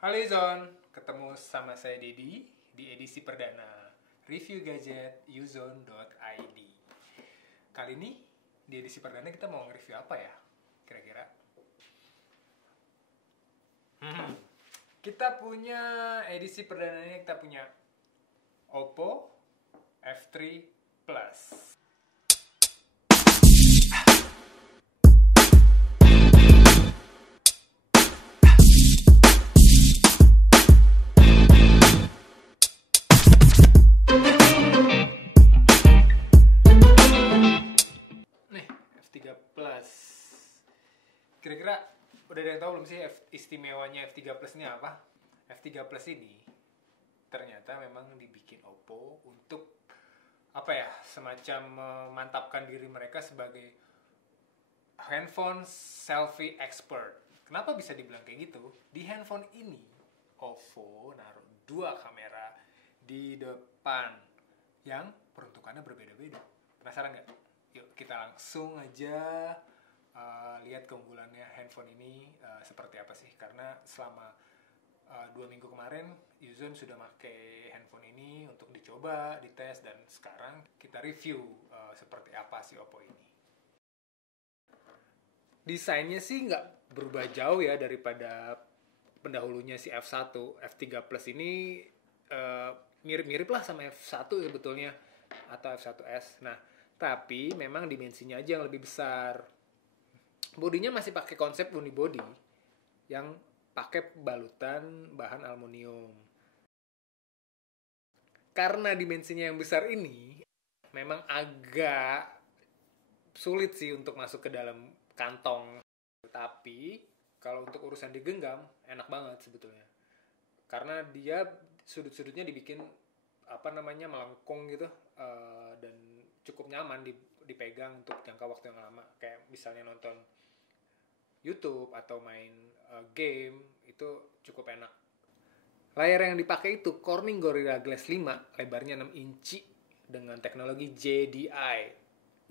Halo Izon, ketemu sama saya Dedi di edisi perdana Review Gadget Uzone.id. Kali ini di edisi perdana kita mau nge-review apa ya? Kira-kira? Kita punya edisi perdana ini, kita punya Oppo F3 Plus. Nih, F3 Plus. Kira-kira udah ada yang tahu belum sih istimewanya F3 Plus ini apa? F3 Plus ini ternyata memang dibikin Oppo untuk apa ya, semacam memantapkan diri mereka sebagai handphone selfie expert. Kenapa bisa dibilang kayak gitu? Di handphone ini Oppo naruh dua kamera di depan yang peruntukannya berbeda-beda. Penasaran nggak? Yuk kita langsung aja lihat keunggulannya handphone ini seperti apa sih. Karena selama 2 minggu kemarin Uzone sudah pakai handphone ini untuk dicoba, dites, dan sekarang kita review seperti apa sih Oppo ini. Desainnya sih nggak berubah jauh ya daripada pendahulunya si F1. F3 Plus ini mirip-mirip lah sama F1 sebetulnya, atau F1S. Nah, tapi memang dimensinya aja yang lebih besar. Bodinya masih pakai konsep unibody yang pakai balutan bahan aluminium. Karena dimensinya yang besar ini memang agak sulit sih untuk masuk ke dalam kantong. Tapi kalau untuk urusan digenggam enak banget sebetulnya. Karena dia sudut-sudutnya dibikin melengkung gitu, dan cukup nyaman dipegang untuk jangka waktu yang lama. Kayak misalnya nonton YouTube atau main game, itu cukup enak. Layar yang dipakai itu Corning Gorilla Glass 5, lebarnya 6 inci dengan teknologi JDI.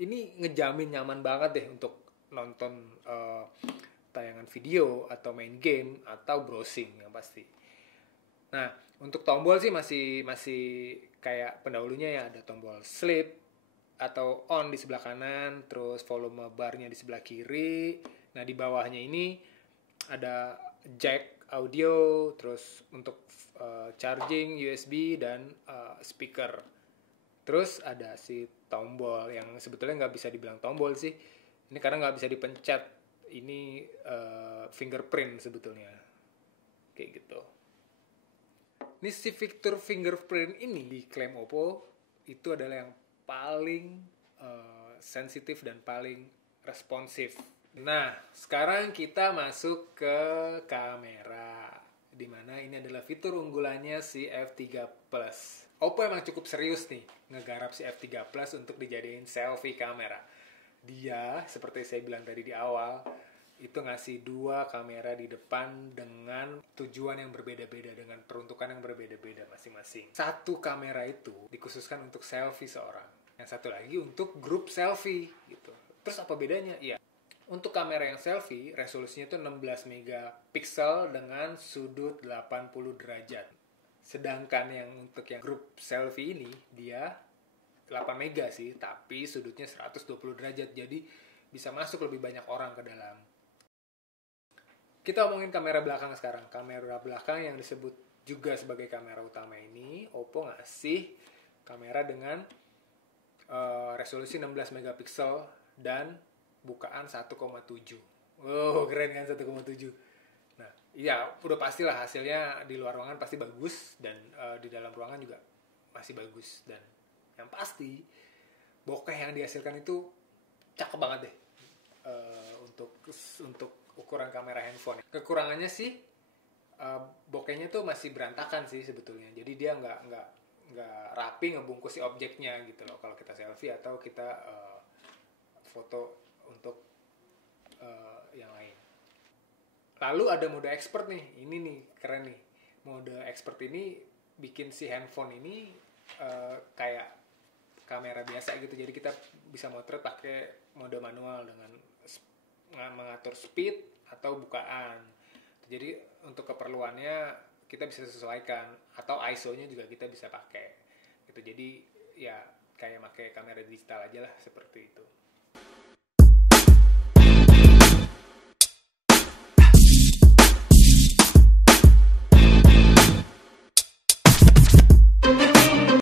Ini ngejamin nyaman banget deh untuk nonton tayangan video atau main game atau browsing yang pasti. Nah, untuk tombol sih masih kayak pendahulunya ya, ada tombol sleep atau on di sebelah kanan, terus volume barnya di sebelah kiri. Nah, di bawahnya ini ada jack audio, terus untuk charging USB dan speaker. Terus ada si tombol yang sebetulnya nggak bisa dibilang tombol sih. Ini karena nggak bisa dipencet. Ini fingerprint sebetulnya. Kayak gitu. Ini si fitur fingerprint ini diklaim Oppo itu adalah yang paling sensitif dan paling responsif. Nah, sekarang kita masuk ke kamera, dimana ini adalah fitur unggulannya si F3 Plus. Oppo emang cukup serius nih ngegarap si F3 Plus untuk dijadiin selfie kamera. Dia, seperti saya bilang tadi di awal, itu ngasih dua kamera di depan dengan tujuan yang berbeda-beda, dengan peruntukan yang berbeda-beda masing-masing. Satu kamera itu dikhususkan untuk selfie seorang, yang satu lagi untuk grup selfie gitu. Terus apa bedanya? Ya, untuk kamera yang selfie, resolusinya itu 16 megapiksel dengan sudut 80 derajat. Sedangkan yang untuk yang grup selfie ini, dia 8 mega sih, tapi sudutnya 120 derajat. Jadi bisa masuk lebih banyak orang ke dalam. Kita omongin kamera belakang sekarang. Kamera belakang yang disebut juga sebagai kamera utama ini, Oppo ngasih kamera dengan resolusi 16 megapiksel dan bukaan 1,7. Oh, keren kan 1,7. Nah, iya, udah pastilah hasilnya di luar ruangan pasti bagus, dan di dalam ruangan juga masih bagus. Dan yang pasti bokeh yang dihasilkan itu cakep banget deh untuk ukuran kamera handphone. Kekurangannya sih bokehnya tuh masih berantakan sih sebetulnya. Jadi dia nggak rapi ngebungkus si objeknya gitu loh kalau kita selfie atau kita foto untuk yang lain. Lalu ada mode expert nih. Ini nih keren nih. Mode expert ini bikin si handphone ini kayak kamera biasa gitu. Jadi kita bisa motret pakai mode manual dengan mengatur speed atau bukaan. Jadi untuk keperluannya kita bisa sesuaikan, atau ISO-nya juga kita bisa pakai gitu. Jadi ya kayak pakai kamera digital aja lah, seperti itu.